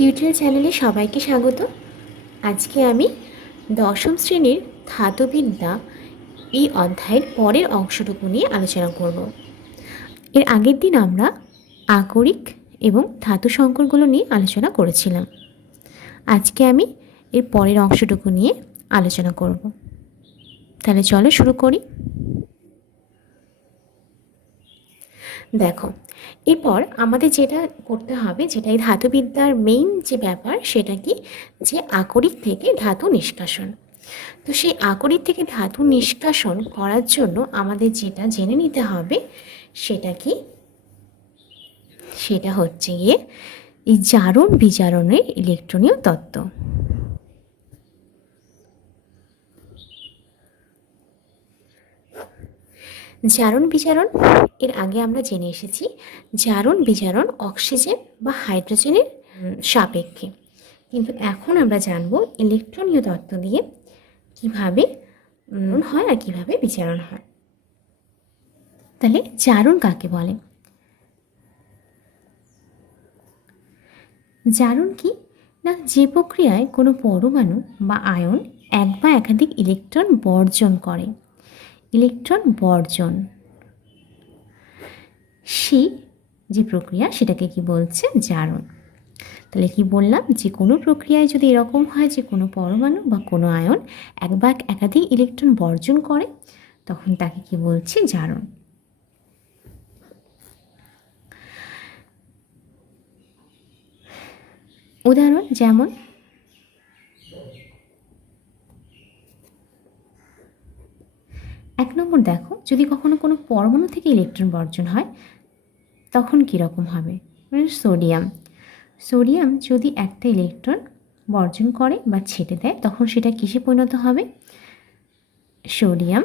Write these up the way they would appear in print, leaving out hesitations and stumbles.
Tutorial চ্যানেলে সবাইকে স্বাগত। আজকে আমি দশম শ্রেণীর ধাতুবিদ্যা এই অধ্যায়ের পরের অংশটুকু নিয়ে আলোচনা করব। এর আগের দিন আমরা আকরিক এবং ধাতু সংকরগুলো নিয়ে আলোচনা করেছিলাম। আজকে আমি এর পরের অংশটুকু নিয়ে আলোচনা করব। তাহলে চলো শুরু করি। দেখো, এরপর আমাদের যেটা করতে হবে, যেটা এই ধাতুবিদ্যার মেইন যে ব্যাপার, সেটা কি, যে আকরিক থেকে ধাতু নিষ্কাশন। তো সেই আকরিক থেকে ধাতু নিষ্কাশন করার জন্য আমাদের যেটা জেনে নিতে হবে সেটা কি, সেটা হচ্ছে গিয়ে এই জারণ বিজারণের ইলেকট্রনীয় তত্ত্ব। জারণ বিজারণ এর আগে আমরা জেনে এসেছি, জারণ বিজারণ অক্সিজেন বা হাইড্রোজেনের সাপেক্ষে। কিন্তু এখন আমরা জানব ইলেকট্রনীয় তত্ত্ব দিয়ে কিভাবে হয় আর কিভাবে বিজারণ হয়। তাহলে জারণ কাকে বলে? জারণ কি না, যে প্রক্রিয়ায় কোনো পরমাণু বা আয়ন এক বা একাধিক ইলেকট্রন বর্জন করে, ইলেকট্রন বর্জন, সেই যে প্রক্রিয়া সেটাকে কি বলছে? জারণ। তাহলে কি বললাম, যে কোনো প্রক্রিয়ায় যদি এরকম হয় যে কোনো পরমাণু বা কোনো আয়ন এক বা একাধিক ইলেকট্রন বর্জন করে, তখন তাকে কি বলছে? জারণ। উদাহরণ যেমন এক নম্বর, দেখো, যদি কখনো কোনো পরমাণু থেকে ইলেকট্রন বর্জন হয় তখন কীরকম হবে? মানে সোডিয়াম, সোডিয়াম যদি একটা ইলেকট্রন বর্জন করে বা ছেটে দেয় তখন সেটা কিসে পরিণত হবে? সোডিয়াম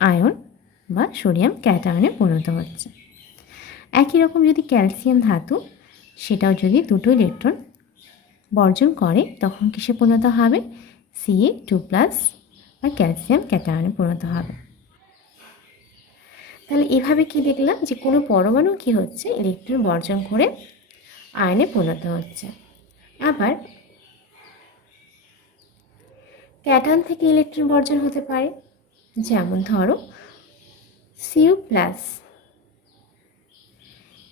আয়ন বা সোডিয়াম ক্যাটায়নে পরিণত হচ্ছে। একই রকম যদি ক্যালসিয়াম ধাতু, সেটাও যদি দুটো ইলেকট্রন বর্জন করে তখন কিসে পরিণত হবে? Ca2+ বা ক্যালসিয়াম ক্যাটায়নে পরিণত হবে। তাহলে এভাবে কি দেখলাম, যে কোনো পরমাণু কি হচ্ছে? ইলেকট্রন বর্জন করে আয়নে পরিণত হচ্ছে। আবার ক্যাটায়ন থেকে ইলেকট্রন বর্জন হতে পারে, যেমন ধরো Cu+,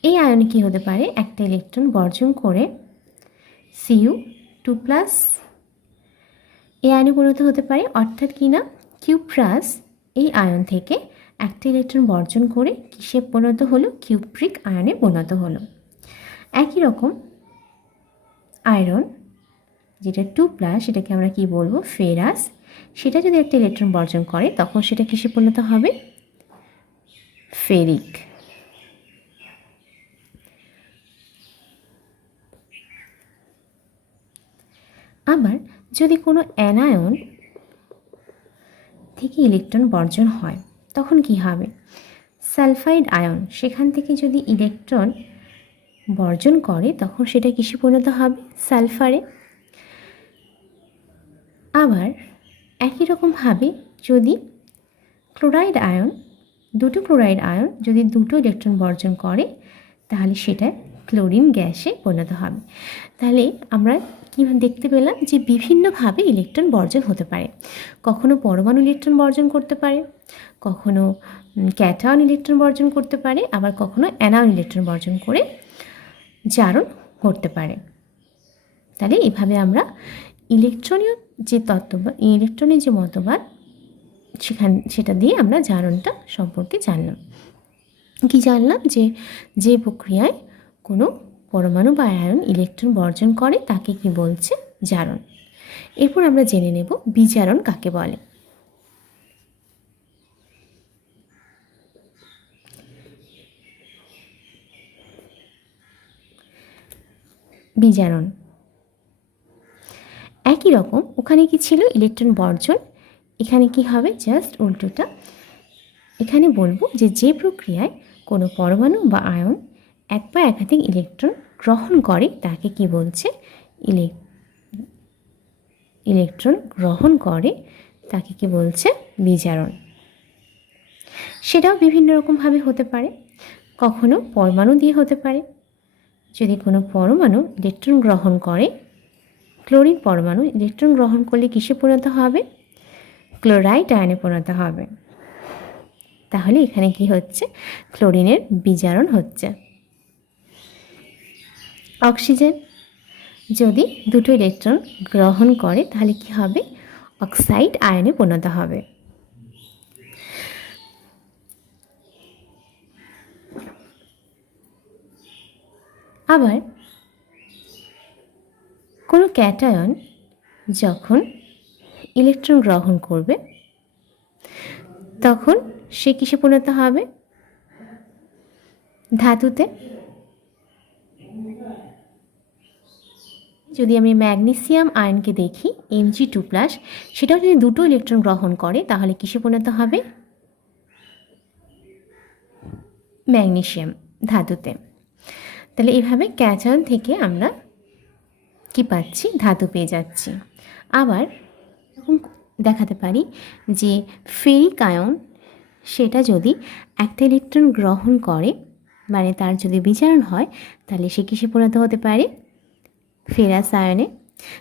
এই আয়নে কি হতে পারে? একটা ইলেকট্রন বর্জন করে Cu2+ এই আয়নে পরিণত হতে পারে। অর্থাৎ কি না, Q+ এই আয়ন থেকে একটা ইলেকট্রন বর্জন করে কিসে পরিণত হলো? কিউপ্রিক আয়নে পরিণত হলো। একই রকম আয়রন যেটা 2+, সেটাকে আমরা কি বলবো? ফেরাস, সেটা যদি একটা ইলেকট্রন বর্জন করে তখন সেটা কিসে পরিণত হবে? ফেরিক। আবার যদি কোনো অ্যানায়ন থেকে ইলেকট্রন বর্জন হয় তখন কি হবে? সালফাইড আয়ন, সেখান থেকে যদি ইলেকট্রন বর্জন করে তখন সেটা কিসে পরিণত হবে? সালফারে। আবার একই রকমভাবে যদি ক্লোরাইড আয়ন, দুটো ক্লোরাইড আয়ন যদি দুটো ইলেকট্রন বর্জন করে তাহলে সেটা ক্লোরিন গ্যাসে পরিণত হবে। তাহলে আমরা কি দেখতে পেলাম, যে বিভিন্নভাবে ইলেকট্রন বর্জন হতে পারে। কখনো পরমাণু ইলেকট্রন বর্জন করতে পারে, কখনো ক্যাটায়ন ইলেকট্রন বর্জন করতে পারে, আবার কখনো অ্যানায়ন ইলেকট্রন বর্জন করে জারণ করতে পারে। তাহলে এভাবে আমরা ইলেকট্রনীয় যে তত্ত্ব বা ইলেকট্রনের যে মতবাদ, সেটা দিয়ে আমরা জারণটা সম্পর্কে জানলাম। কি জানলাম? যে প্রক্রিয়ায় কোনো পরমাণু বা আয়ন ইলেকট্রন বর্জন করে তাকে কি বলছে? জারণ। এরপর আমরা জেনে নেব বিজারণ কাকে বলে। বিজারণ একই রকম, ওখানে কি ছিল? ইলেকট্রন বর্জন। এখানে কি হবে? জাস্ট উল্টোটা। এখানে বলবো যে প্রক্রিয়ায় কোনো পরমাণু বা আয়ন এক বা একাধিক ইলেকট্রন গ্রহণ করে তাকে কি বলছে? ইলেকট্রন গ্রহণ করে তাকে কি বলছে? বিজারণ। সেটাও বিভিন্ন রকমভাবে হতে পারে। কখনো পরমাণু দিয়ে হতে পারে, যদি কোনো পরমাণু ইলেকট্রন গ্রহণ করে, ক্লোরিন পরমাণু ইলেকট্রন গ্রহণ করলে কিসে পরিণত হবে? ক্লোরাইড আয়নে পরিণত হবে। তাহলে এখানে কি হচ্ছে? ক্লোরিনের বিজারণ হচ্ছে। অক্সিজেন যদি দুটো ইলেকট্রন গ্রহণ করে তাহলে কি হবে? অক্সাইড আয়নে পরিণত হবে। আবার কোনো ক্যাটায়ন যখন ইলেকট্রন গ্রহণ করবে তখন সে কিসে পরিণত হবে? ধাতুতে। যদি আমি ম্যাগনেসিয়াম আয়নকে দেখি Mg2+, সেটাও যদি দুটো ইলেকট্রন গ্রহণ করে তাহলে কিসে পরিণত হবে? ম্যাগনেসিয়াম ধাতুতে। তাহলে এইভাবে ক্যাটায়ন থেকে আমরা কি পাচ্ছি? ধাতু পেয়ে যাচ্ছি। আবার দেখাতে পারি যে ফেরিক আয়ন সেটা যদি একটা ইলেকট্রন গ্রহণ করে, মানে তার যদি বিজারণ হয়, তাহলে সে কিসে পরিণত হতে পারে? ফেরাস আয়নে।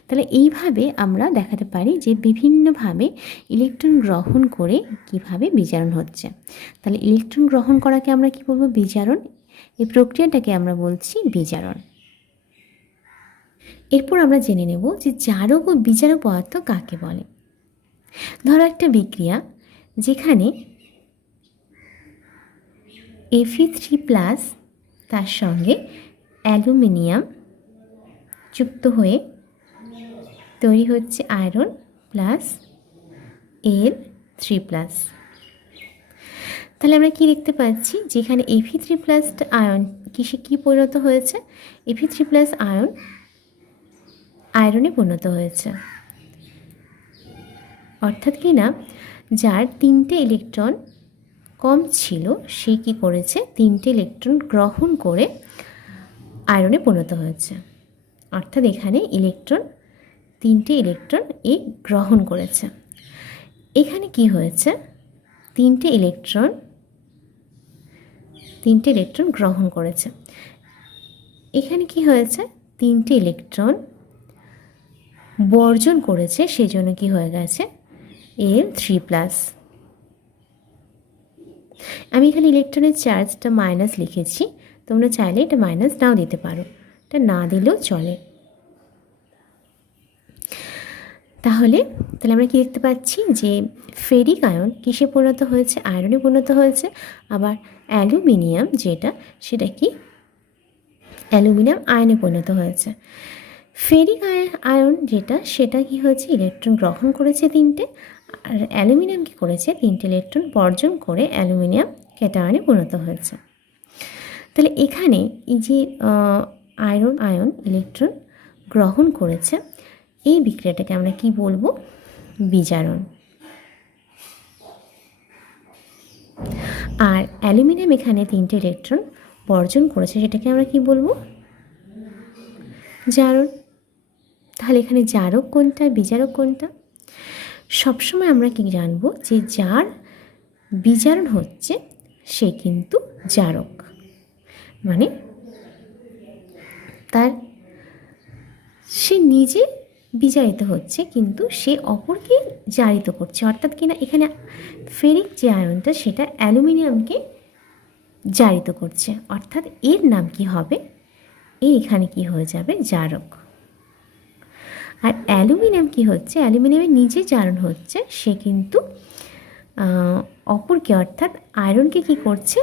তাহলে এইভাবে আমরা দেখাতে পারি যে বিভিন্নভাবে ইলেকট্রন গ্রহণ করে কিভাবে বিজারণ হচ্ছে। তাহলে ইলেকট্রন গ্রহণ করাকে আমরা কি বলবো? বিজারণ। এই প্রক্রিয়াটাকে আমরা বলছি বিজারণ। এরপর আমরা জেনে নেব যে জারক ও বিজারক পদার্থ কাকে বলে। ধরো একটা বিক্রিয়া যেখানে Fe3+ তার সঙ্গে অ্যালুমিনিয়াম যুক্ত হয়ে তৈরি হচ্ছে আয়রন প্লাস Al3+। তাহলে আমরা কি দেখতে পাচ্ছি? যেখানে Fe3+ আয়ন কিসে কি পরিণত হয়েছে? Fe3+ আয়ন আয়রনে পরিণত হয়েছে। অর্থাৎ কি না, যার 3টে ইলেকট্রন কম ছিল সে কি করেছে? 3টে ইলেকট্রন গ্রহণ করে আয়রনে পরিণত হয়েছে। অর্থাৎ এখানে 3টে ইলেকট্রন এ গ্রহণ করেছে। এখানে কি হয়েছে? 3টে ইলেকট্রন গ্রহণ করেছে। এখানে কি হয়েছে? 3টে ইলেকট্রন বর্জন করেছে, সেজন্য কি হয়ে গেছে? Al3+। আমি এখানে ইলেকট্রনের চার্জটা মাইনাস লিখেছি, তোমরা চাইলে এটা মাইনাস নাও দিতে পারো, এটা না দিলেও চলে। তাহলে আমরা কি দেখতে পাচ্ছি যে ফেরিক আয়ন কিসে পরিণত হয়েছে? আয়রনে পরিণত হয়েছে। আবার অ্যালুমিনিয়াম সেটা কি? অ্যালুমিনিয়াম আয়নে পরিণত হয়েছে। ফেরিক আয়ন সেটা কি হয়েছে? ইলেকট্রন গ্রহণ করেছে 3টে, আর অ্যালুমিনিয়াম কি করেছে? 3টে ইলেকট্রন বর্জন করে অ্যালুমিনিয়াম ক্যাটায়নে পরিণত হয়েছে। তাহলে এখানে এই যে আয়ন ইলেকট্রন গ্রহণ করেছে, এই বিক্রিয়াটাকে আমরা কি বলবো? বিজারণ। আর অ্যালুমিনিয়াম এখানে 3টে ইলেকট্রন বর্জন করেছে, সেটাকে আমরা কি বলবো? জারণ। তাহলে এখানে জারক কোনটা, বিজারক কোনটা? সবসময় আমরা কি জানবো যে যার বিজারণ হচ্ছে সে কিন্তু জারক, মানে সে নিজে বিজারিত হচ্ছে কিন্তু সে অপরকে জারিত করছে। অর্থাৎ কিনা এখানে ফেরিক যে আয়নটা সেটা অ্যালুমিনিয়ামকে জারিত করছে, অর্থাৎ এর নাম কি হবে? এখানে কি হয়ে যাবে? জারক। আর অ্যালুমিনিয়াম কি হচ্ছে? অ্যালুমিনিয়ামের নিজে জারণ হচ্ছে, সে কিন্তু অপরকে অর্থাৎ আয়রনকে কি করছে?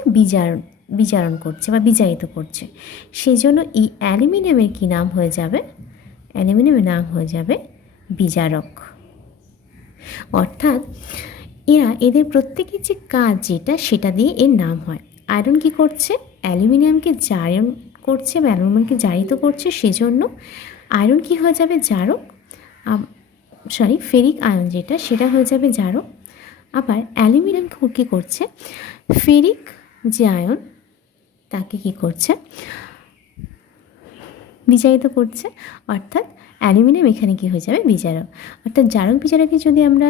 বিজারণ করছে বা বিজারিত করছে। সেই জন্য এই অ্যালুমিনিয়ামের কি নাম হয়ে যাবে? অ্যালুমিনিয়ামের নাম হয়ে যাবে বিজারক। অর্থাৎ এদের প্রত্যেকের যে কাজ সেটা দিয়ে এর নাম হয়। আয়রন কি করছে? অ্যালুমিনিয়ামকে জারণ করছে বা অ্যালুমিনিয়ামকে জারিত করছে, সেজন্য আয়রন কি হয়ে যাবে? জারক। ফেরিক আয়ন সেটা হয়ে যাবে জারক। আবার অ্যালুমিনিয়াম কী করছে? ফেরিক যে আয়ন তাকে কি করছে? বিজারিত করছে। অর্থাৎ অ্যালুমিনিয়াম এখানে কি হয়ে যাবে? বিজারক। অর্থাৎ জারক বিজারকের যদি আমরা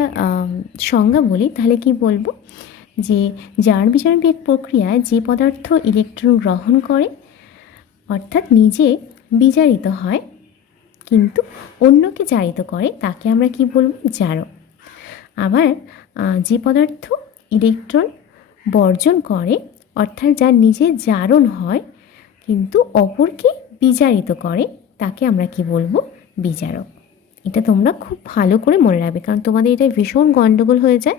সংজ্ঞা বলি তাহলে কি বলবো? যে জারণ বিজারণের প্রক্রিয়ায় যে পদার্থ ইলেকট্রন গ্রহণ করে অর্থাৎ নিজে বিজারিত হয় কিন্তু অন্যকে জারিত করে তাকে আমরা কি বলব? জারক। আবার যে পদার্থ ইলেকট্রন বর্জন করে অর্থাৎ যার নিজে জারণ হয় কিন্তু অপরকে বিজারিত করে তাকে আমরা কি বলবো? বিজারক। এটা তোমরা খুব ভালো করে মনে রাখবে, কারণ তোমাদের এটা ভীষণ গণ্ডগোল হয়ে যায়।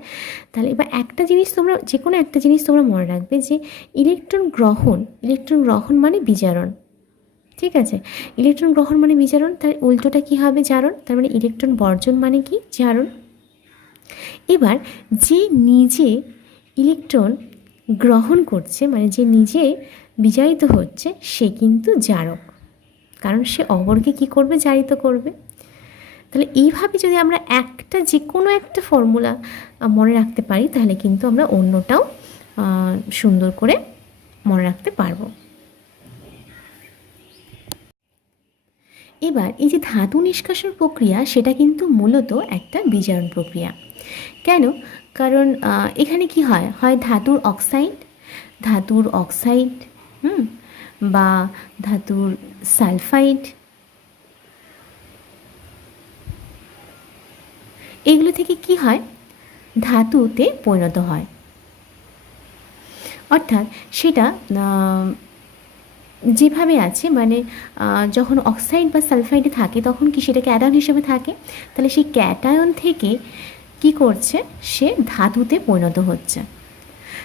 তাহলে এবার একটা জিনিস তোমরা, যে কোনো একটা জিনিস তোমরা মনে রাখবে যে ইলেকট্রন গ্রহণ মানে বিজারণ। ঠিক আছে, ইলেকট্রন গ্রহণ মানে বিজারণ, তার উল্টোটা কী হবে? জারণ। তার মানে ইলেকট্রন বর্জন মানে কি? জারণ। এবার যে নিজে ইলেকট্রন গ্রহণ করছে মানে যে নিজে বিজারিত হচ্ছে সে কিন্তু জারক, কারণ সে অপরকে কী করবে? জারিত করবে। তাহলে এইভাবে যদি আমরা যে কোনো একটা ফর্মুলা মনে রাখতে পারি তাহলে কিন্তু আমরা অন্যটাও সুন্দর করে মনে রাখতে পারবো। এবার এই যে ধাতু নিষ্কাশন প্রক্রিয়া সেটা কিন্তু মূলত একটা বিজারণ প্রক্রিয়া। কেন? কারণ এখানে কি হয় ধাতুর অক্সাইড বা ধাতুর সালফাইড, এগুলো থেকে কি হয়? ধাতুতে পরিণত হয়। অর্থাৎ সেটা যেভাবে আছে মানে যখন অক্সাইড বা সালফাইডে থাকে তখন কি সেটা ক্যাটায়ন হিসেবে থাকে, তাহলে সেই ক্যাটায়ন থেকে কি করছে? সে ধাতুতে পরিণত হচ্ছে।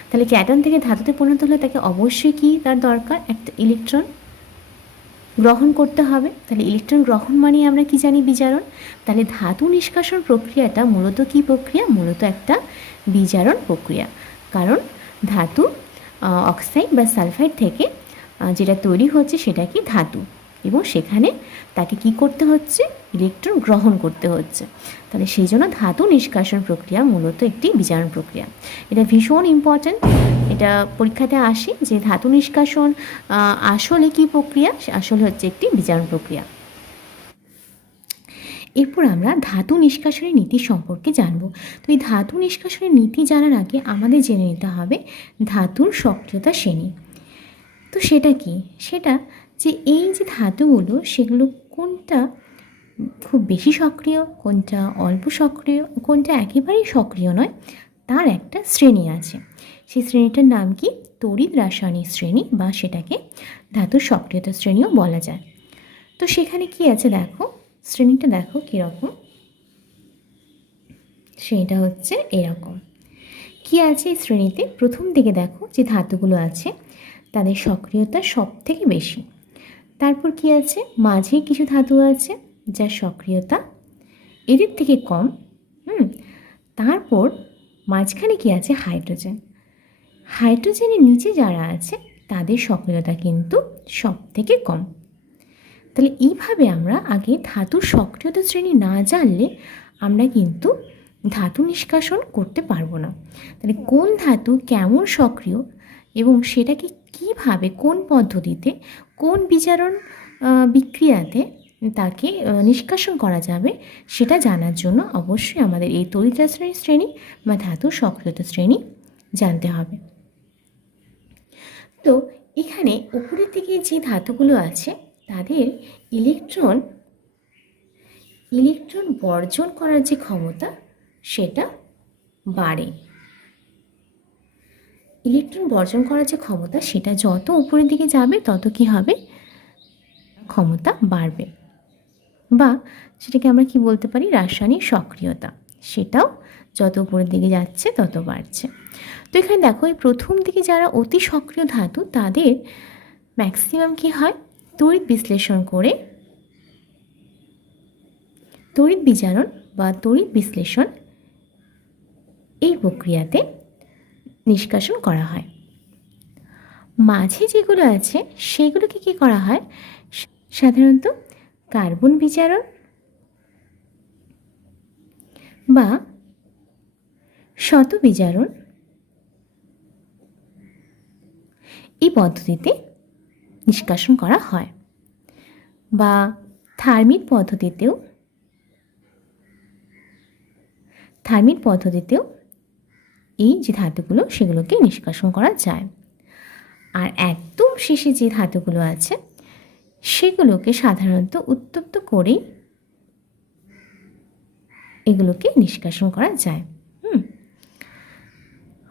তাহলে ক্যাটায়ন থেকে ধাতুতে পরিণত হলে তাকে অবশ্যই কি তার দরকার? একটা ইলেকট্রন গ্রহণ করতে হবে। তাহলে ইলেকট্রন গ্রহণ মানে আমরা কি জানি? বিজারণ। তাহলে ধাতু নিষ্কাশন প্রক্রিয়াটা মূলত কি প্রক্রিয়া? মূলত একটা বিজারণ প্রক্রিয়া। কারণ ধাতু অক্সাইড বা সালফাইড থেকে যেটা তৈরি হচ্ছে সেটা কি? ধাতু, এবং সেখানে তাকে কি করতে হচ্ছে? ইলেকট্রন গ্রহণ করতে হচ্ছে। তাহলে সেই জন্য ধাতু নিষ্কাশন প্রক্রিয়া মূলত একটি বিজারণ প্রক্রিয়া। এটা ভীষণ ইম্পর্ট্যান্ট, এটা পরীক্ষাতে আসে যে ধাতু নিষ্কাশন আসলে কি প্রক্রিয়া? আসলে হচ্ছে একটি বিজারণ প্রক্রিয়া। এরপর আমরা ধাতু নিষ্কাশনের নীতি সম্পর্কে জানব। তো এই ধাতু নিষ্কাশনের নীতি জানার আগে আমাদের জেনে নিতে হবে ধাতুর সক্রিয়তা শ্রেণী। তো সেটা কি? সেটা যে এই যে ধাতুগুলো সেগুলো কোনটা খুব বেশি সক্রিয়, কোনটা অল্প সক্রিয়, কোনটা একেবারেই সক্রিয় নয়, তার একটা শ্রেণী আছে। সেই শ্রেণীটার নাম কি? তড়িৎ রাসায়নিক শ্রেণী, বা সেটাকে ধাতুর সক্রিয়তা শ্রেণীও বলা যায়। তো সেখানে কি আছে দেখো, শ্রেণীটা দেখো কীরকম। শ্রেণীটা হচ্ছে এরকম। কি আছে এই শ্রেণীতে? প্রথম দিকে দেখো যে ধাতুগুলো আছে তাদের সক্রিয়তা সব থেকে বেশি। তারপর কি আছে? মাঝে কিছু ধাতু আছে যার সক্রিয়তা এদের থেকে কম। তারপর মাঝখানে কি আছে? হাইড্রোজেন। হাইড্রোজেনের নিচে যারা আছে তাদের সক্রিয়তা কিন্তু সব থেকে কম। তাহলে এইভাবে আমরা আগে ধাতুর সক্রিয়তা শ্রেণী না জানলে আমরা কিন্তু ধাতু নিষ্কাশন করতে পারবো না। তাহলে কোন ধাতু কেমন সক্রিয় এবং সেটাকে কিভাবে, কোন পদ্ধতিতে, কোন বিজারণ বিক্রিয়াতে তাকে নিষ্কাশন করা যাবে সেটা জানার জন্য অবশ্যই আমাদের এই তড়িৎ রাসায়নিক শ্রেণী বা ধাতুর সক্রিয়তা শ্রেণী জানতে হবে। তো এখানে উপরের দিকে যে ধাতুগুলো আছে তাদের ইলেকট্রন বর্জন করার যে ক্ষমতা সেটা বাড়ে। ইলেকট্রন বর্জন করার যে ক্ষমতা সেটা যত উপরের দিকে যাবে তত কি হবে? ক্ষমতা বাড়বে, বা সেটাকে আমরা কি বলতে পারি? রাসায়নিক সক্রিয়তা, সেটাও যত উপরের দিকে যাচ্ছে তত বাড়ছে। তো এখানে দেখো এই প্রথম দিকে যারা অতি সক্রিয় ধাতু তাদের ম্যাক্সিমাম কি হয়? তড়িৎ বিশ্লেষণ করে তড়িৎ বিজারণ বা তড়িৎ বিশ্লেষণ এই প্রক্রিয়াতে নিষ্কাশন করা হয়। মাঝে যেগুলো আছে সেগুলোকে কি করা হয়? সাধারণত কার্বন বিজারণ বা শত বিজারণ এই পদ্ধতিতে নিষ্কাশন করা হয়, বা থার্মিক পদ্ধতিতেও এই যে ধাতুগুলো সেগুলোকে নিষ্কাশন করা যায়। আর একদম শেষে যে ধাতুগুলো আছে সেগুলোকে সাধারণত উত্তপ্ত করেই এগুলোকে নিষ্কাশন করা যায়।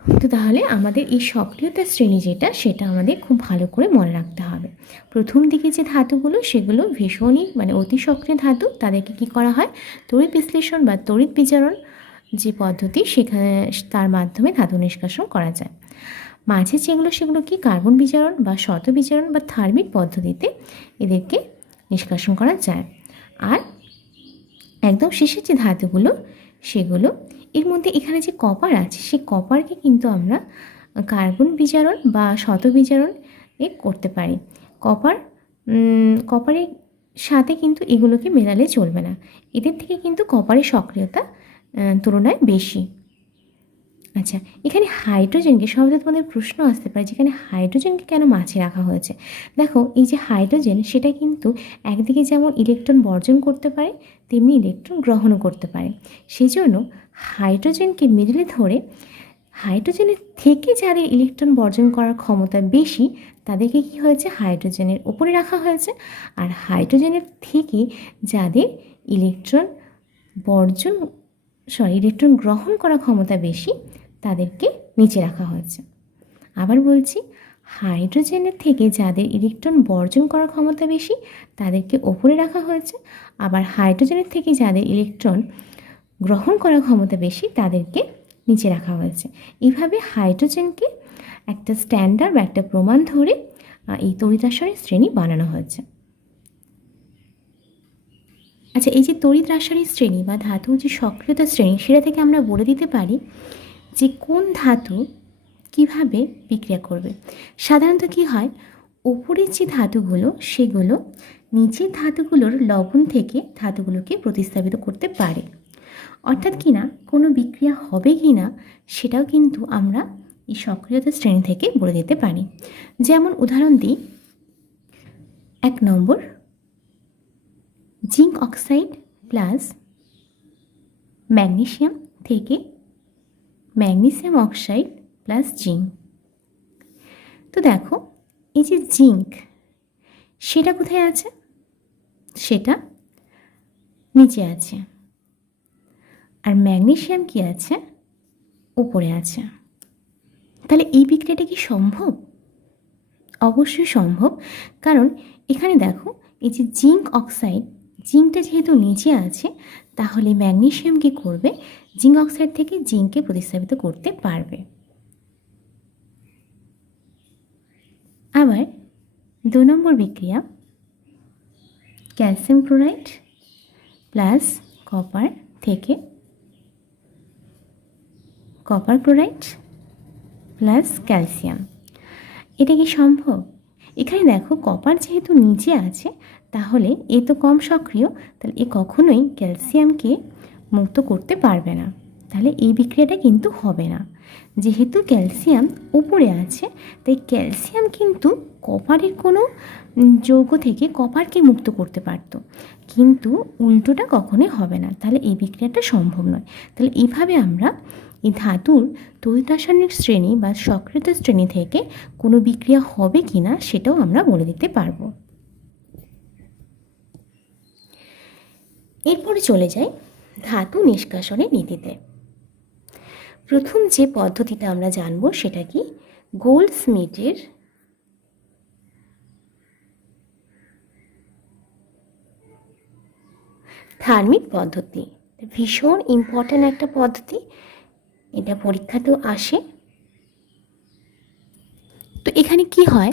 তো তাহলে আমাদের এই সক্রিয়তার শ্রেণী যেটা, সেটা আমাদের খুব ভালো করে মনে রাখতে হবে। প্রথম দিকে যে ধাতুগুলো সেগুলো ভীষণই অতি সক্রিয় ধাতু, তাদেরকে কি করা হয়, তড়িৎ বিশ্লেষণ বা তড়িৎ বিজারণ যে পদ্ধতি, সেখানে তার মাধ্যমে ধাতু নিষ্কাশন করা যায়। মাঝে যেগুলো সেগুলো কি কার্বন বিজারণ বা শত বিজারণ বা থার্মিক পদ্ধতিতে এদেরকে নিষ্কাশন করা যায়। আর একদম শেষের যে ধাতুগুলো সেগুলো, এর মধ্যে এখানে যে কপার আছে সেই কপারকে কিন্তু আমরা কার্বন বিজারণ বা শত বিজারণ করতে পারি। কপারের সাথে কিন্তু এগুলোকে মেলালে চলবে না, এদের থেকে কিন্তু কপারের সক্রিয়তা তুলনায় বেশি। আচ্ছা, এখানে হাইড্রোজেনকে, সহজে তোমাদের প্রশ্ন আসতে পারে যেখানে হাইড্রোজেনকে কেন মাঝে রাখা হয়েছে। দেখো, এই যে হাইড্রোজেন সেটা কিন্তু একদিকে যেমন ইলেকট্রন বর্জন করতে পারে তেমনি ইলেকট্রন গ্রহণও করতে পারে। সেই জন্য হাইড্রোজেনকে মিডলে ধরে হাইড্রোজেনের থেকে যাদের ইলেকট্রন বর্জন করার ক্ষমতা বেশি তাদেরকে কি হয়েছে, হাইড্রোজেনের উপরে রাখা হয়েছে। আর হাইড্রোজেনের থেকে যাদের ইলেকট্রন গ্রহণ করার ক্ষমতা বেশি তাদেরকে নিচে রাখা হয়েছে। আবার বলছি, হাইড্রোজেনের থেকে যাদের ইলেকট্রন বর্জন করার ক্ষমতা বেশি তাদেরকে ওপরে রাখা হয়েছে। আবার হাইড্রোজেনের থেকে যাদের ইলেকট্রন গ্রহণ করার ক্ষমতা বেশি তাদেরকে নিচে রাখা হয়েছে। এইভাবে হাইড্রোজেনকে একটা স্ট্যান্ডার্ড বা একটা প্রমাণ ধরে এই তড়িৎ-রাসায়নিক শ্রেণী বানানো হয়েছে। আচ্ছা, এই যে তড়িৎ রাসায়নিক শ্রেণী বা ধাতুর যে সক্রিয়তা শ্রেণী, সেটা থেকে আমরা বলে দিতে পারি যে কোন ধাতু কিভাবে বিক্রিয়া করবে। সাধারণত কি হয়, ওপরের যে ধাতুগুলো সেগুলো নিচের ধাতুগুলোর লবণ থেকে ধাতুগুলোকে প্রতিস্থাপিত করতে পারে। অর্থাৎ কি না, কোনো বিক্রিয়া হবে কি না সেটাও কিন্তু আমরা এই সক্রিয়তা শ্রেণী থেকে বলে দিতে পারি। যেমন উদাহরণ দিই, 1 নম্বর, জিঙ্ক অক্সাইড প্লাস ম্যাগনেসিয়াম থেকে ম্যাগনেসিয়াম অক্সাইড প্লাস জিঙ্ক। তো দেখো, এই যে জিঙ্ক সেটা কোথায় আছে, সেটা নিচে আছে। আর ম্যাগনেসিয়াম কি আছে, উপরে আছে। তাহলে এই বিক্রিয়াটা কি সম্ভব? অবশ্যই সম্ভব, কারণ এখানে দেখো, এই যে জিঙ্ক অক্সাইড, জিঙ্কটা যেহেতু নিচে আছে তাহলে ম্যাগনেসিয়াম কি করবে, জিঙ্ক অক্সাইড থেকে জিঙ্ককে প্রতিস্থাপিত করতে পারবে। আবার 2 নম্বর বিক্রিয়া, ক্যালসিয়াম ক্লোরাইড প্লাস কপার থেকে কপার ক্লোরাইড প্লাস ক্যালসিয়াম। এটা কি সম্ভব? এখানে দেখো, কপার যেহেতু নিচে আছে তাহলে এ তো কম সক্রিয়, তাহলে এ কখনোই ক্যালসিয়ামকে মুক্ত করতে পারবে না। তাহলে এই বিক্রিয়াটা কিন্তু হবে না। যেহেতু ক্যালসিয়াম উপরে আছে তাই ক্যালসিয়াম কিন্তু কপারের কোনো যৌগ থেকে কপারকে মুক্ত করতে পারত, কিন্তু উল্টোটা কখনোই হবে না। তাহলে এই বিক্রিয়াটা সম্ভব নয়। তাহলে এইভাবে আমরা এই ধাতুর তড়িৎ রাসায়নিক শ্রেণী বা সক্রিয়তা শ্রেণী থেকে কোনো বিক্রিয়া হবে কি না সেটাও আমরা বলে দিতে পারবো। এরপরে চলে যাই ধাতু নিষ্কাশনের নীতিতে। প্রথম যে পদ্ধতিটা আমরা জানব সেটা কি, গোল্ডস্মিথের থার্মিক পদ্ধতি। ভীষণ ইম্পর্ট্যান্ট একটা পদ্ধতি, এটা পরীক্ষাতেও আসে। তো এখানে কি হয়,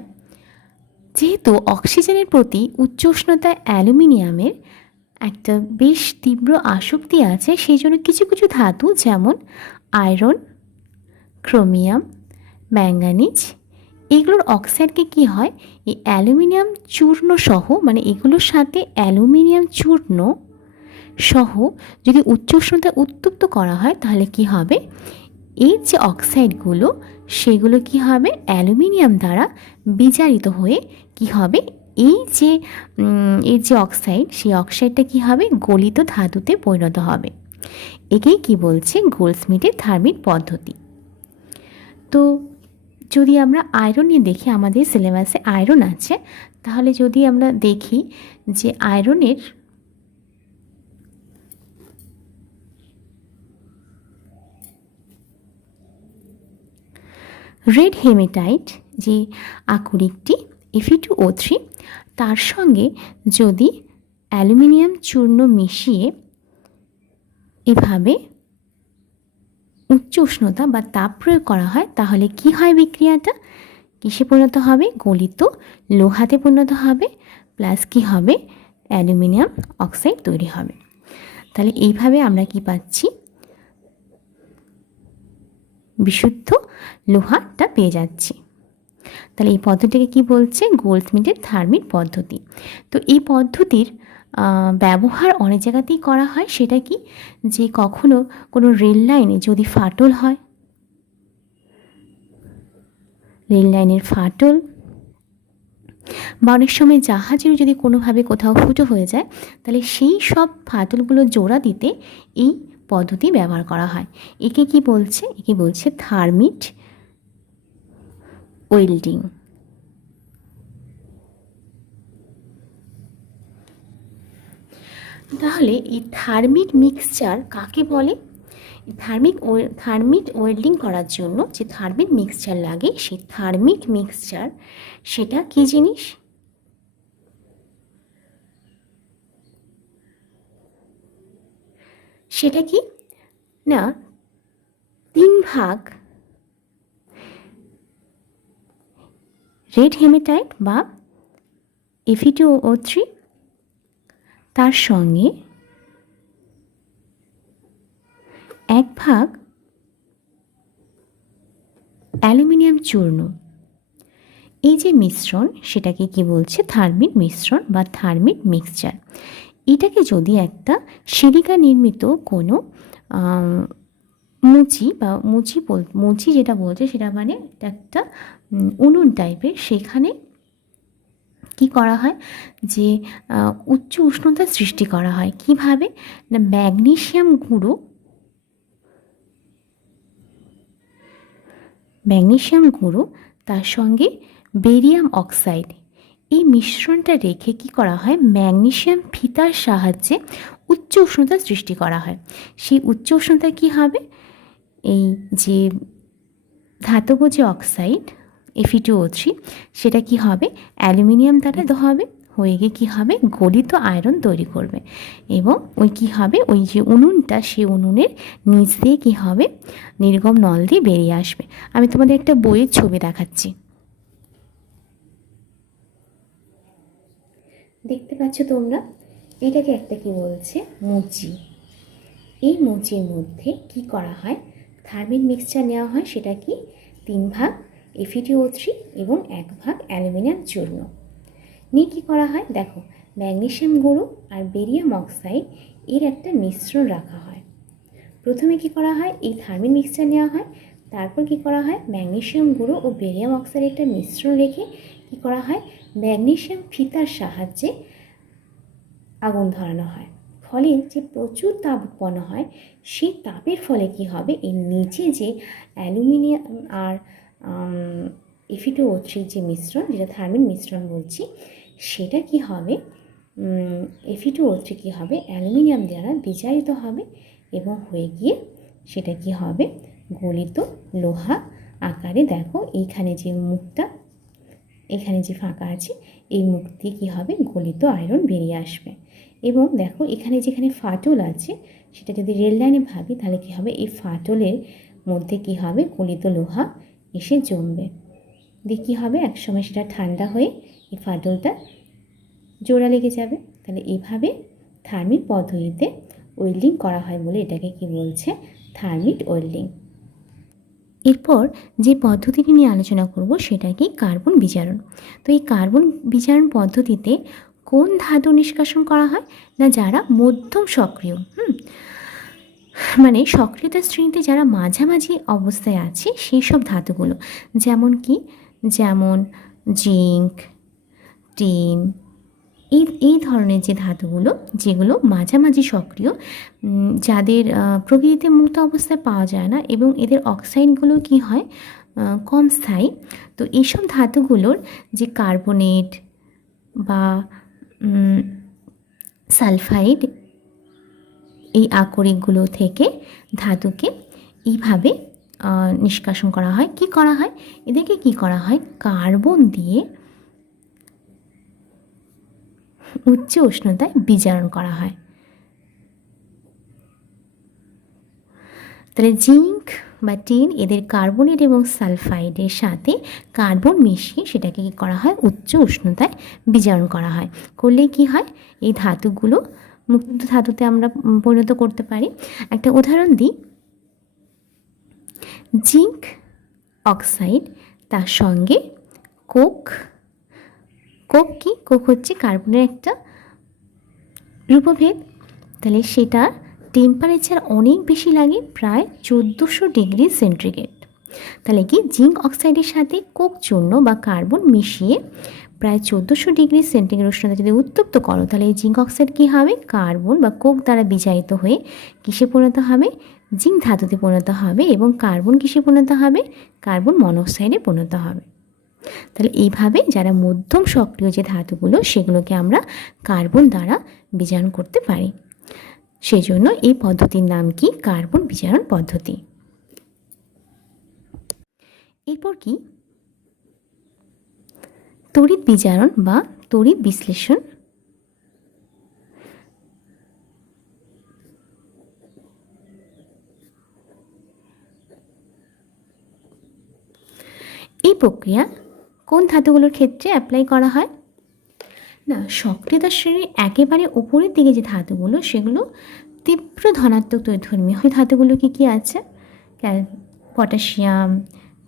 যেহেতু অক্সিজেনের প্রতি উচ্চ উষ্ণতায় অ্যালুমিনিয়ামের একটা বেশ তীব্র আসক্তি আছে, সেই জন্য কিছু কিছু ধাতু যেমন আয়রন, ক্রোমিয়াম, ম্যাঙ্গানিজ, এগুলোর অক্সাইডকে কি হয়, এই অ্যালুমিনিয়াম চূর্ণ সহ এগুলোর সাথে অ্যালুমিনিয়াম চূর্ণ সহ যদি উচ্চ উষ্ণতায় উত্তপ্ত করা হয় তাহলে কি হবে, এই যে অক্সাইডগুলো সেগুলো কি হবে, অ্যালুমিনিয়াম দ্বারা বিজারিত হয়ে কি হবে, এই যে অক্সাইড, সেই অক্সাইডটা কি হবে, গলিত ধাতুতে পরিণত হবে। একেই কি বলছে, গোল্ডস্মিথের থার্মিক পদ্ধতি। তো যদি আমরা আয়রন নিয়ে দেখি, আমাদের সিলেবাসে আয়রন আছে, তাহলে যদি আমরা দেখি যে আয়রনের রেড হেমেটাইট যে আকরিকটি Fe2O3 তার সঙ্গে যদি অ্যালুমিনিয়াম চূর্ণ মিশিয়ে এভাবে উচ্চ উষ্ণতা বা তাপ প্রয়োগ করা হয়, তাহলে কি হয় বিক্রিয়াটা? কিসে পরিণত হবে? গলিত লোহাতে পরিণত হবে, প্লাস কি হবে? অ্যালুমিনিয়াম অক্সাইড তৈরি হবে। তাহলে এইভাবে আমরা কি পাচ্ছি? বিশুদ্ধ লোহাটা পেয়ে যাচ্ছি। তাহলে এই পদ্ধতিকে কি বলছে? গোল্ডস্মিথের থার্মিক পদ্ধতি। তো এই পদ্ধতির ব্যবহার অনেক জায়গাতেই করা হয়। সেটা কি? যে কখনো কোনো রেল লাইনে যদি ফাটল হয়, রেল লাইনের ফাটল বা অনেক সময় জাহাজেও যদি কোনোভাবে কোথাও ফুটো হয়ে যায়, তাহলে সেই সব ফাটলগুলো জোড়া দিতে এই পদ্ধতি ব্যবহার করা হয়। একে কি বলছে? একে বলছে থার্মিক ওয়েল্ডিং। তাহলে এই থার্মিক মিক্সচার কাকে বলে? থার্মিক ওয়েল্ডিং করার জন্য যে থার্মিক মিক্সচার লাগে, সেই থার্মিক মিক্সচার সেটা কী জিনিস? সেটা কি না 3 ভাগ রেড হেমেটাইট বা Fe2O3 তার সঙ্গে 1 ভাগ অ্যালুমিনিয়াম চূর্ণ, এই যে মিশ্রণ সেটাকে কি বলছে? থার্মিক মিশ্রণ বা থার্মিক মিক্সচার। এটাকে যদি একটা সিলিকা নির্মিত কোনো মুচি যেটা বলছে সেটা মানে একটা উনুন টাইপের, সেখানে কি করা হয়? যে উচ্চ উষ্ণতা সৃষ্টি করা হয়। কিভাবে? না ম্যাগনেসিয়াম গুঁড়ো তার সঙ্গে বেরিয়াম অক্সাইড, এই মিশ্রণটা রেখে কি করা হয়? ম্যাগনেসিয়াম ফিতার সাহায্যে উচ্চ উষ্ণতা সৃষ্টি করা হয়। সেই উচ্চ উষ্ণতা কি হবে? এই যে ধাতব যে অক্সাইড Fe2O3 সেটা কি হবে? অ্যালুমিনিয়াম দ্বারা হবে, হয়ে গিয়ে কী হবে? গলিত আয়রন তৈরি করবে। এবং ওই কী হবে? ওই যে উনুনটা, সেই উনুনের নিচ দিয়ে কী হবে? নির্গম নল দিয়ে বেরিয়ে আসবে। আমি তোমাদের একটা বইয়ের ছবি দেখাচ্ছি, দেখতে পাচ্ছ তোমরা? এটাকে একটা কি বলছে? মুচি। এই মুচির মধ্যে কি করা হয়? থার্মিক মিক্সচার নেওয়া হয়। সেটা কি? 3 ভাগ Fe2O3 এবং 1 ভাগ অ্যালুমিনিয়াম চূর্ণ নিয়ে কী করা হয়? দেখো, ম্যাগনেসিয়াম গুঁড়ো আর বেরিয়াম অক্সাইড এর একটা মিশ্রণ রাখা হয়। প্রথমে কি করা হয়? এই থার্মিক মিক্সচার নেওয়া হয়, তারপর কি করা হয়? ম্যাগনেসিয়াম গুঁড়ো ও বেরিয়াম অক্সাইডের একটা মিশ্রণ রেখে কি করা হয়? ম্যাগনেসিয়াম ফিতার সাহায্যে আগুন ধরানো হয়। ফলে যে প্রচুর তাপ উৎপন্ন হয়, সেই তাপের ফলে কি হবে? এর নিচে যে অ্যালুমিনিয়াম আর Fe2O3 যে মিশ্রণ, যেটা থার্মিক মিশ্রণ বলছি, সেটা কি হবে? Fe2O3 কি হবে? অ্যালুমিনিয়াম দ্বারা বিজারিত হবে এবং হয়ে গিয়ে সেটা কি হবে? গলিত লোহা আকারে। দেখো এইখানে যে মুখটা, এখানে যে ফাঁকা আছে, এই মুখ দিয়ে কী হবে? গলিত আয়রন বেরিয়ে আসবে। এবং দেখো এখানে যেখানে ফাটল আছে, সেটা যদি রেল লাইনে ভাবি, তাহলে কী হবে? এই ফাটলের মধ্যে কী হবে? গলিত লোহা এসে জমবে। দিয়ে কী হবে? একসময় সেটা ঠান্ডা হয়ে এই ফাটলটা জোড়া লেগে যাবে। তাহলে এইভাবে থার্মিক পদ্ধতিতে ওয়েল্ডিং করা হয় বলে এটাকে কি বলছে? Thermic welding. এরপর যে পদ্ধতিটি নিয়ে আলোচনা করব সেটা কি? কার্বন বিজারণ। তো এই কার্বন বিজারণ পদ্ধতিতে কোন ধাতু নিষ্কাশন করা হয়? না যারা মধ্যম সক্রিয়, মানে সক্রিয়তার শ্রেণীতে যারা মাঝামাঝি অবস্থায় আছে, সেই সব ধাতুগুলো। যেমন কি? যেমন জিঙ্ক, টিন, এই ধরনের যে ধাতুগুলো, যেগুলো মাঝামাঝি সক্রিয়, যাদের প্রকৃতিতে মুক্ত অবস্থায় পাওয়া যায় না এবং এদের অক্সাইডগুলো কি হয়? কম স্থায়ী। তো এইসব ধাতুগুলোর যে কার্বনেট, বা সালফাইড এই আকরিকগুলো থেকে ধাতুকে এইভাবে নিষ্কাশন করা হয়। কি করা হয়? এদেরকে কি করা হয়? কার্বন দিয়ে উচ্চ উষ্ণতায় বিজারণ করা হয়। তাহলে জিঙ্ক বা টিন এদের কার্বনেট এবং সালফাইডের সাথে কার্বন মিশিয়ে সেটাকে কী করা হয়? উচ্চ উষ্ণতায় বিজারণ করা হয়। করলে কি হয়? এই ধাতুগুলো মুক্ত ধাতুতে আমরা পরিণত করতে পারি। একটা উদাহরণ দিই, জিঙ্ক অক্সাইড তার সঙ্গে কোক। কোক কি? কোক হচ্ছে কার্বনের একটা রূপভেদ। তাহলে সেটা টেম্পারেচার অনেক বেশি লাগে, প্রায় 1400 ডিগ্রি সেন্টিগ্রেড। তাহলে কি জিঙ্ক অক্সাইডের সাথে কোক চূর্ণ বা কার্বন মিশিয়ে প্রায় 1400 ডিগ্রি সেন্টিগ্রেড উষ্ণতা যদি উত্তপ্ত করো, তাহলে এই জিঙ্ক অক্সাইড কী হবে? কার্বন বা কোক দ্বারা বিজায়িত হয়ে কিসে পরিণত হবে? জিঙ্ক ধাতুতে পরিণত হবে। এবং কার্বন কিসে পরিণত হবে? কার্বন মনোক্সাইডে পরিণত হবে। তাহলে এইভাবে যারা মধ্যম সক্রিয় যে ধাতুগুলো সেগুলোকে আমরা কার্বন দ্বারা বিজারণ করতে পারি। সেই জন্য এই পদ্ধতির নাম কি? কার্বন বিজারণ পদ্ধতি। এরপর কি? তড়িৎ বিজারণ বা তড়িৎ বিশ্লেষণ। এই প্রক্রিয়া কোন ধাতুগুলোর ক্ষেত্রে অ্যাপ্লাই করা হয়? না, সক্রিয়তা শ্রেণীর একেবারে উপরের দিকে যে ধাতুগুলো সেগুলো তীব্র ধনাত্মক তড়িৎধর্মী হয়। ধাতুগুলো কি কি আছে? Potassium,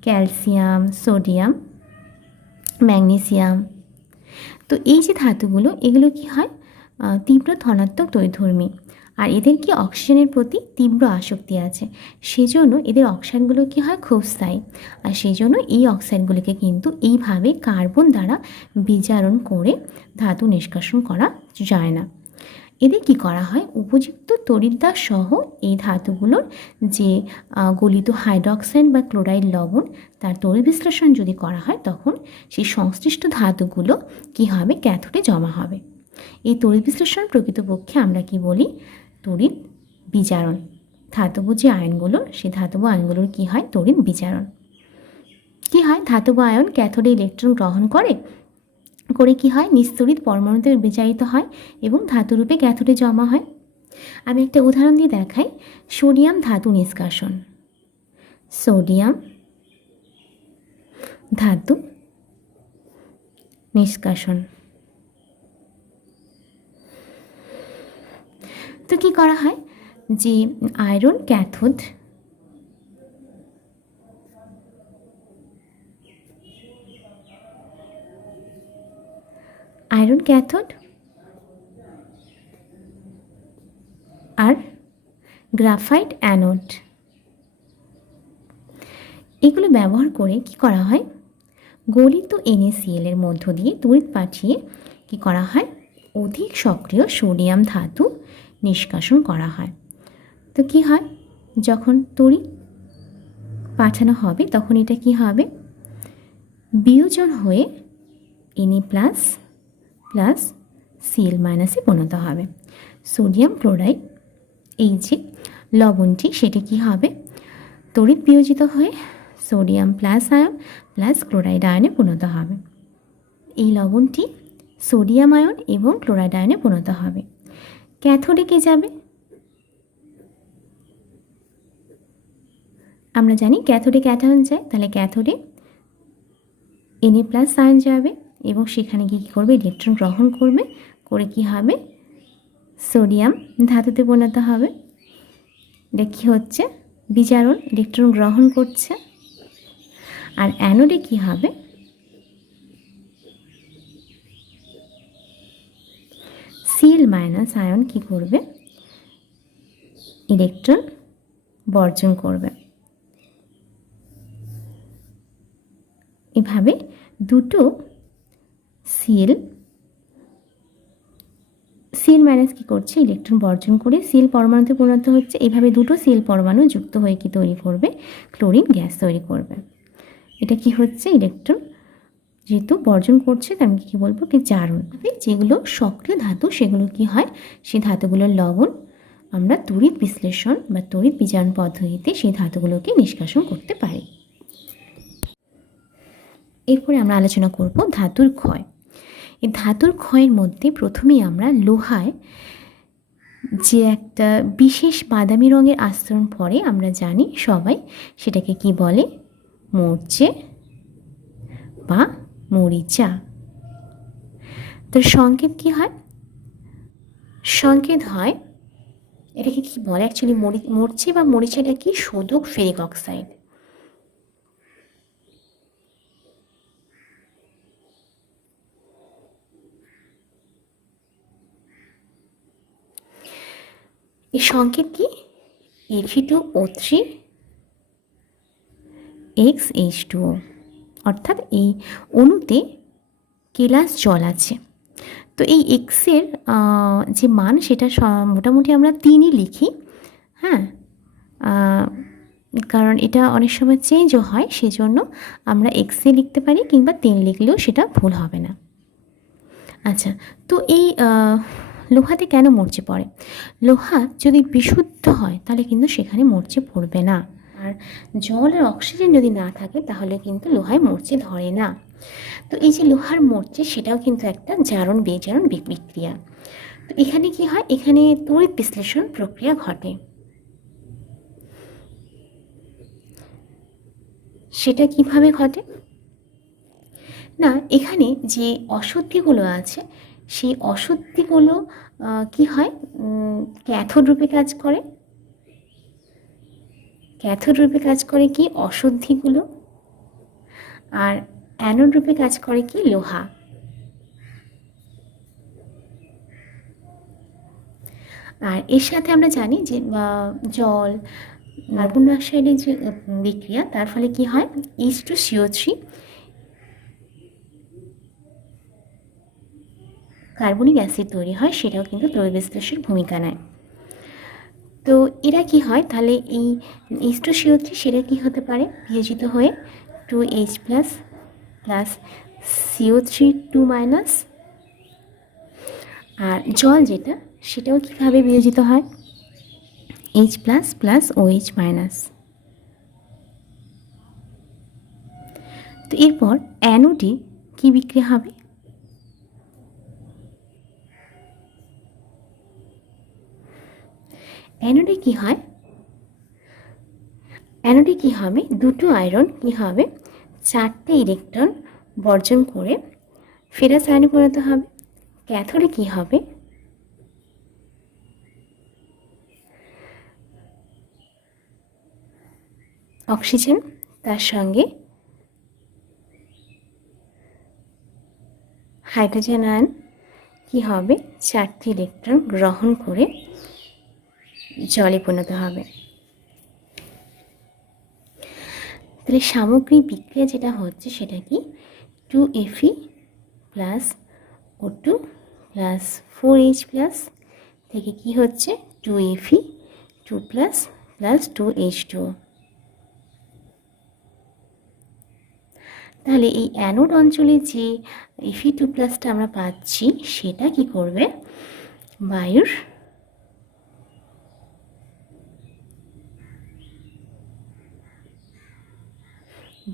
calcium, sodium, magnesium. তো এই যে ধাতুগুলো এগুলো কি হয়? তীব্র ধনাত্মক তড়িৎধর্মী। আর এদের কি অক্সিজেনের প্রতি তীব্র আসক্তি আছে, সেজন্য এদের অক্সাইডগুলো কি হয়? খুব স্থায়ী। আর সেই জন্য এই অক্সাইডগুলিকে কিন্তু এইভাবে কার্বন দ্বারা বিজারণ করে ধাতু নিষ্কাশন করা যায় না। এদের কি করা হয়? উপযুক্ত তড়িৎদ্বার সহ এই ধাতুগুলোর যে গলিত হাইড্রোক্সাইড বা ক্লোরাইড লবণ তার তড়িৎ বিশ্লেষণ যদি করা হয়, তখন সেই সংশ্লিষ্ট ধাতুগুলো কি হবে? ক্যাথোডে জমা হবে। এই তড়িৎ বিশ্লেষণ প্রকৃতপক্ষে আমরা কি বলি? তড়িৎ বিজারণ। ধাতব যে আয়নগুলো, সেই ধাতব আয়নগুলোর কি হয়? তড়িৎ বিজারণ। কি হয়? ধাতব আয়ন ক্যাথোডে ইলেকট্রন গ্রহণ করে কি হয়? নিস্তড়িৎ পরমাণুতে বিজারিত হয় এবং ধাতুরূপে ক্যাথোডে জমা হয়। আমি একটা উদাহরণ দিয়ে দেখাই। সোডিয়াম ধাতু নিষ্কাশন। সোডিয়াম ধাতু নিষ্কাশন। তো কি করা হয়? যে আয়রন ক্যাথোড, আয়রন ক্যাথোড আর গ্রাফাইট অ্যানোড, এগুলো ব্যবহার করে কি করা হয়? গলিত NaCl এর মধ্য দিয়ে তড়িৎ পাঠিয়ে কি করা হয়? অধিক সক্রিয় সোডিয়াম ধাতু নিষ্কাশন করা হয়। তো কি হয়? যখন তড়িৎ পাঠানো হবে তখন এটা কি হবে? বিয়োজন হয়ে Na প্লাস প্লাস Cl মাইনাসে পরিণত হবে। সোডিয়াম ক্লোরাইড এই যে লবণটি সেটি কি হবে? তড়িৎ বিয়োজিত হয়ে sodium plus ion plus chloride আয়নে পরিণত হবে। এই লবণটি সোডিয়াম আয়ন এবং ক্লোরাইড আয়নে পরিণত হবে। ক্যাথোডে কে যাবে? আমরা জানি ক্যাথোডে ক্যাটায়ন যায়। তাহলে ক্যাথোডে Na প্লাস আয়ন যাবে এবং সেখানে গিয়ে কী করবে? ইলেকট্রন গ্রহণ করবে, করে কি হবে? সোডিয়াম ধাতুতে পরিণত হবে। এটা কী হচ্ছে? বিজারণ, ইলেকট্রন গ্রহণ করছে। আর অ্যানোডে কি হবে? Cl মাইনাস আয়ন কি করবে? ইলেকট্রন বর্জন করবে। এভাবে দুটো Cl মাইনাস কি করছে? ইলেকট্রন বর্জন করে Cl পরমাণুতে পরিণত হচ্ছে। এভাবে দুটো Cl পরমাণু যুক্ত হয়ে কি তৈরি করবে? ক্লোরিন গ্যাস তৈরি করবে। এটা কি হচ্ছে? ইলেকট্রন যেহেতু বর্জন করছে তার মানে কী বলবো কি জারণ। যেগুলো সক্রিয় ধাতু সেগুলো কি হয়, সেই ধাতুগুলোর লবণ আমরা তড়িৎ বিশ্লেষণ বা তড়িৎ বিজারণ পদ্ধতিতে সেই ধাতুগুলোকে নিষ্কাশন করতে পারি। এরপরে আমরা আলোচনা করব ধাতুর ক্ষয়। এই ধাতুর ক্ষয়ের মধ্যে প্রথমেই আমরা লোহায় যে একটা বিশেষ বাদামি রঙের আস্তরণ পড়ে আমরা জানি সবাই, সেটাকে কি বলে, মরচে বা মরিচা। তার সংকেত কি হয়? সংকেত হয়, এটাকে কি বলে অ্যাকচুয়ালি, মরচে বা মরিচাটা কি, শোধক ফেরিক অক্সাইড। এই সংকেত কি, Fe2O3 XH2O, অর্থাৎ এই অণুতে কেলাস জল আছে। তো এই এক্সের যে মান সেটা মোটামুটি আমরা 3ই লিখি, হ্যাঁ, কারণ এটা অনেক সময় চেঞ্জও হয়, সেজন্য আমরা এক্সে লিখতে পারি, কিংবা 3 লিখলেও সেটা ভুল হবে না। আচ্ছা, তো এই লোহাতে কেন মরচে পড়ে? লোহা যদি বিশুদ্ধ হয় তাহলে কিন্তু সেখানে মরচে পড়বে না, আর জল আর অক্সিজেন যদি না থাকে তাহলে কিন্তু লোহায় মরচে ধরে না। তো এই যে লোহার মরচে, সেটাও কিন্তু একটা জারণ বিজারণ বিক্রিয়া। তো এখানে কি হয়, এখানে তড়িৎ বিশ্লেষণ প্রক্রিয়া ঘটে। সেটা কিভাবে ঘটে না, এখানে যে অশুদ্ধিগুলো আছে সেই অশুদ্ধিগুলো কি হয়, ক্যাথোড রূপে কাজ করে। ক্যাথোড রূপে কাজ করে কি, অশুদ্ধিগুলো, আর অ্যানোড রূপে কাজ করে কি, লোহা। আর এর সাথে আমরা জানি যে জল, কার্বন ডাইঅক্সাইডের যে বিক্রিয়া, তার ফলে কি হয়, H2CO3 কার্বনিক অ্যাসিড তৈরি হয়, সেটাও কিন্তু তড়িৎ বিশ্লেষণের ভূমিকা নেয়। তো এরা কি হয়, তাহলে এই H2CO3 সেটা কি হতে পারে, বিয়োজিত হয়ে 2H প্লাস প্লাস CO3 2-, আর জল যেটা, সেটাও কীভাবে বিয়োজিত হয়, H plus plus OH minus. তো এরপর অ্যানোডে কি বিক্রিয়া হবে, অ্যানোডে কি হয়, অ্যানোডে কি হবে, দুটো আয়রন কি হবে, 4টে ইলেকট্রন বর্জন করে ফেরাস আয়নে পরিণত হবে। ক্যাথোডে কি হবে, অক্সিজেন তার সঙ্গে হাইড্রোজেন আয়ন কি হবে, 4টে ইলেকট্রন গ্রহণ করে জলে পরিণত হবে। তাহলে সামগ্রিক বিক্রিয়া যেটা হচ্ছে সেটা কি, 2Fe plus O2 plus 4H plus থেকে কি হচ্ছে, 2Fe 2 প্লাস প্লাস 2H2O। তাহলে এই অ্যানোড অঞ্চলে যে Fe2 প্লাসটা আমরা পাচ্ছি, সেটা কি করবে,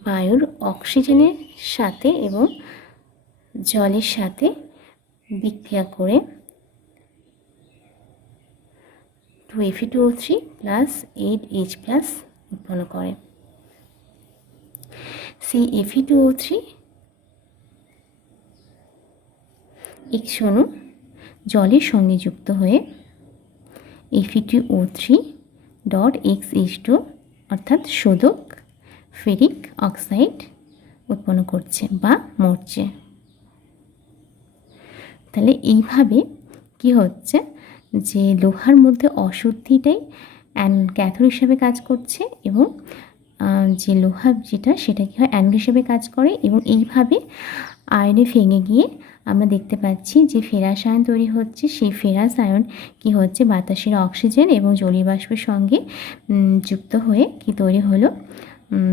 বায়ুর অক্সিজেনের সাথে এবং জলের সাথে বিক্রিয়া করে 2Fe2O3 প্লাস 8H প্লাস উৎপন্ন করে। সেই Fe2O3 X অণু জলের সঙ্গে যুক্ত হয়ে Fe2O3.XH2 অর্থাৎ শোধক ফেরিক অক্সাইড উৎপন্ন করছে বা মরচে। তাহলে এইভাবে কি হচ্ছে, যে লোহার মধ্যে অশুদ্ধিটাই ক্যাথোড হিসাবে কাজ করছে, এবং যে লোহা যেটা, সেটা কি হয়, অ্যানোড হিসেবে কাজ করে, এবং এইভাবে আয়নে ভেঙে গিয়ে আমরা দেখতে পাচ্ছি যে ফেরাস আয়ন তৈরি হচ্ছে। সেই ফেরাস আয়ন কি হচ্ছে, বাতাসের অক্সিজেন এবং জলীয় বাষ্পের সঙ্গে যুক্ত হয়ে কি তৈরি হলো,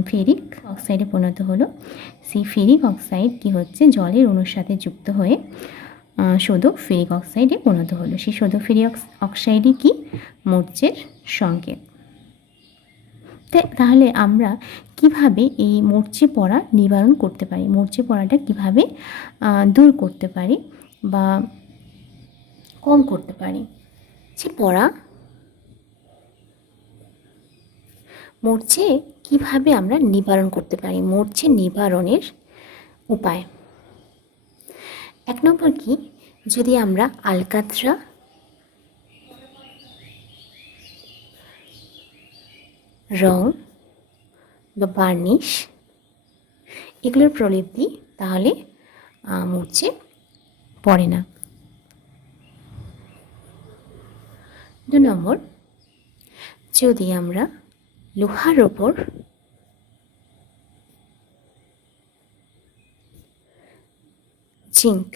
ফেরিক অক্সাইডে পরিণত হলো। সেই ফেরিক অক্সাইড কি হচ্ছে, জলের অণুর সাথে যুক্ত হয়ে শোধক ফেরিক অক্সাইডে পরিণত হলো। সেই শোধক ফেরিক অক্সাইডই কি, মূর্ছের সংকেত। তাহলে আমরা কিভাবে এই মূর্ছে পড়া নিবারণ করতে পারি, মূর্ছে পড়াটা কিভাবে দূর করতে পারি বা কম করতে পারি। যে পড়া মূর্ছে কিভাবে আমরা নিবারণ করতে পারি, মূর্ছে নিবারণের উপায়। 1 নম্বর কি, যদি আমরা আলকাতরা, রং বা বার্নিশ এগুলোর প্রলেপ দিই তাহলে মূর্ছে পড়ে না। 2 নম্বর, যদি আমরা লোহার ওপর জিঙ্ক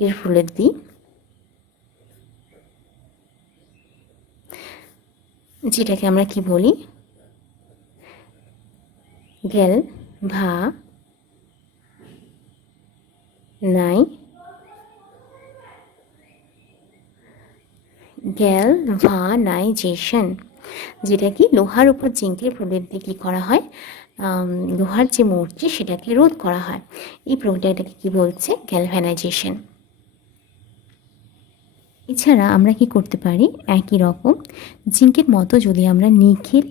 এর প্রলেপ দিই, যেটাকে আমরা কি বলি, গ্যালভানাইজেশন, যেটা কি লোহার উপর জিঙ্কের প্রলেপ দিয়ে কী করা হয়, লোহার যে মূর্তি সেটাকে রোধ করা হয়। এই প্রক্রিয়াটাকে কি বলছে, গ্যালভানাইজেশন। এছাড়া আমরা কি করতে পারি, একই রকম জিঙ্কের মতো যদি আমরা নিকেল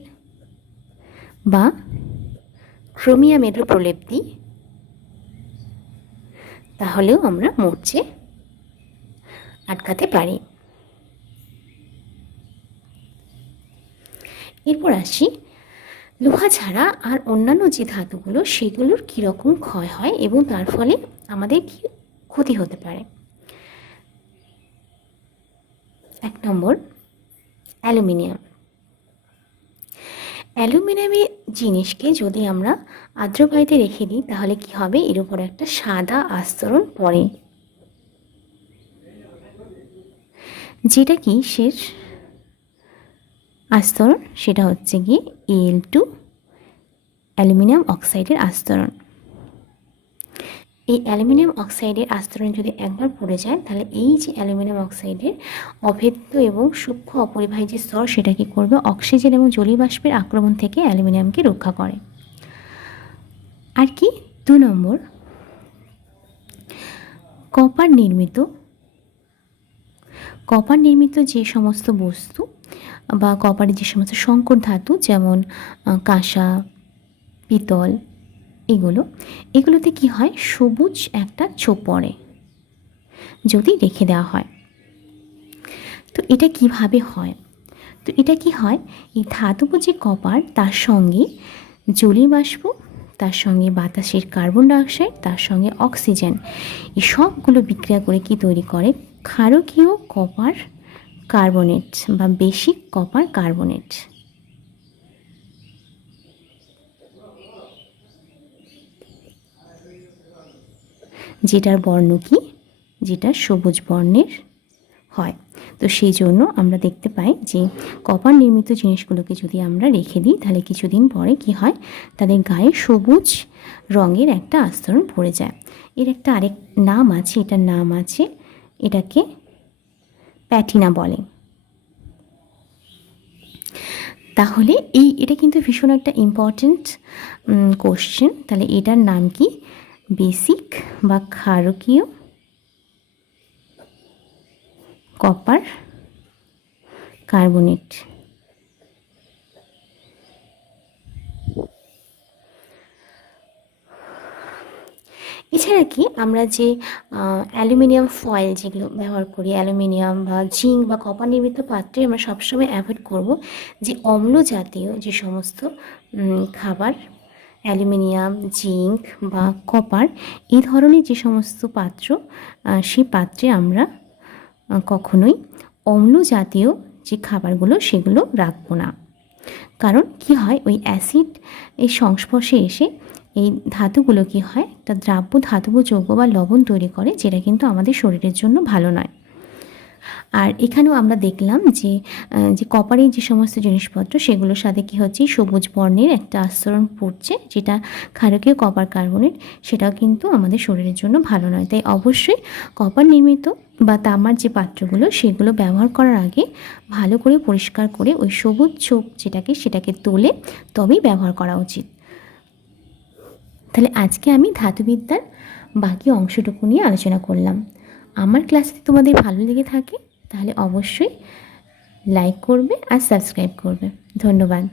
বা ক্রোমিয়ামেরও প্রলেপ দিই তাহলেও আমরা মূর্ছে আটকাতে পারি। এরপর আসি, লোহা ছাড়া আর অন্যান্য যে ধাতুগুলো সেগুলোর কীরকম ক্ষয় হয় এবং তার ফলে আমাদের কি ক্ষতি হতে পারে। 1 নম্বর, অ্যালুমিনিয়াম। অ্যালুমিনিয়ামের জিনিসকে যদি আমরা আর্দ্র বায়ুতে রেখে দিই তাহলে কি হবে, এর উপর একটা সাদা আস্তরণ পড়ে, যেটা কি শেষ আস্তরণ, সেটা হচ্ছে গিয়ে Al2 অ্যালুমিনিয়াম অক্সাইডের আস্তরণ। এই অ্যালুমিনিয়াম অক্সাইডের আস্তরণ যদি একবার পড়ে যায় তাহলে এই যে অ্যালুমিনিয়াম অক্সাইডের অভেদ্য এবং সূক্ষ্ম অপরিবাহী যে স্তর সেটা কি করবে, অক্সিজেন এবং জলীয় বাষ্পের আক্রমণ থেকে অ্যালুমিনিয়ামকে রক্ষা করে। আর কি 2 নম্বর, কপার নির্মিত যে সমস্ত বস্তু বা কপারের যে সমস্ত সংকর ধাতু, যেমন কাঁসা, পিতল, এগুলোতে কি হয়, সবুজ একটা ছোপ পড়ে যদি রেখে দেওয়া হয়। তো এটা কিভাবে হয়, তো এটা কি হয়, এই ধাতব যে কপার তার সঙ্গে জলীয় বাষ্প, তার সঙ্গে বাতাসের কার্বন ডাইঅক্সাইড, তার সঙ্গে অক্সিজেন, এই সবগুলো বিক্রিয়া করে কি তৈরি করে, ক্ষারকীয় কপার কার্বনেট বা বেসিক কপার কার্বনেট। যেটার বর্ণ কি, যেটা সবুজ বর্ণের হয়। তো সেই জন্য আমরা দেখতে পাই যে কপার নির্মিত জিনিসগুলোকে যদি আমরা রেখে দিই তাহলে কিছুদিন পরে কি হয়, তাদের গায়ে সবুজ রঙের একটা আস্তরণ পড়ে যায়। এর একটা আরেক নাম আছে, এটার নাম আছে, এটাকে প্যাটিনা বলে। তাহলে এটা কিন্তু ভীষণ একটা ইম্পর্ট্যান্ট কোশ্চেন। তাহলে এটার নাম কি, বেসিক বা ক্ষারকীয় কপার কার্বনেট। এছাড়া কি আমরা যে অ্যালুমিনিয়াম ফয়েল যেগুলো ব্যবহার করি, অ্যালুমিনিয়াম বা জিঙ্ক বা কপার নির্মিত পাত্রে আমরা সবসময় অ্যাভয়েড করব যে অম্ল জাতীয় যে সমস্ত খাবার, অ্যালুমিনিয়াম, জিঙ্ক বা কপার এই ধরনের যে সমস্ত পাত্র, সেই পাত্রে আমরা কখনোই অম্ল জাতীয় যে খাবারগুলো সেগুলো রাখবো না। কারণ কি হয়, ওই অ্যাসিড এর সংস্পর্শে এসে এই ধাতুগুলো কি হয়, একটা দ্রাব্য ধাতব যৌগ বা লবণ তৈরি করে, যেটা কিন্তু আমাদের শরীরের জন্য ভালো নয়। আর এখানেও আমরা দেখলাম যে কপারের যে সমস্ত জিনিসপত্র সেগুলোর সাথে কি হচ্ছে সবুজ বর্ণের একটা আস্তরণ পড়ছে, যেটা ক্ষারকীয় কপার কার্বনেট, সেটাও কিন্তু আমাদের শরীরের জন্য ভালো নয়। তাই অবশ্যই কপার নির্মিত বা তামার যে পাত্রগুলো সেগুলো ব্যবহার করার আগে ভালো করে পরিষ্কার করে ওই সবুজ ছোপ সেটাকে তুলে তবেই ব্যবহার করা উচিত। তাহলে আজকে আমি ধাতুবিদ্যার বাকি অংশটুকু নিয়ে আলোচনা করলাম। আমার ক্লাস যদি তোমাদের ভালো লেগে থাকে তাহলে অবশ্যই লাইক করবে আর সাবস্ক্রাইব করবে। ধন্যবাদ।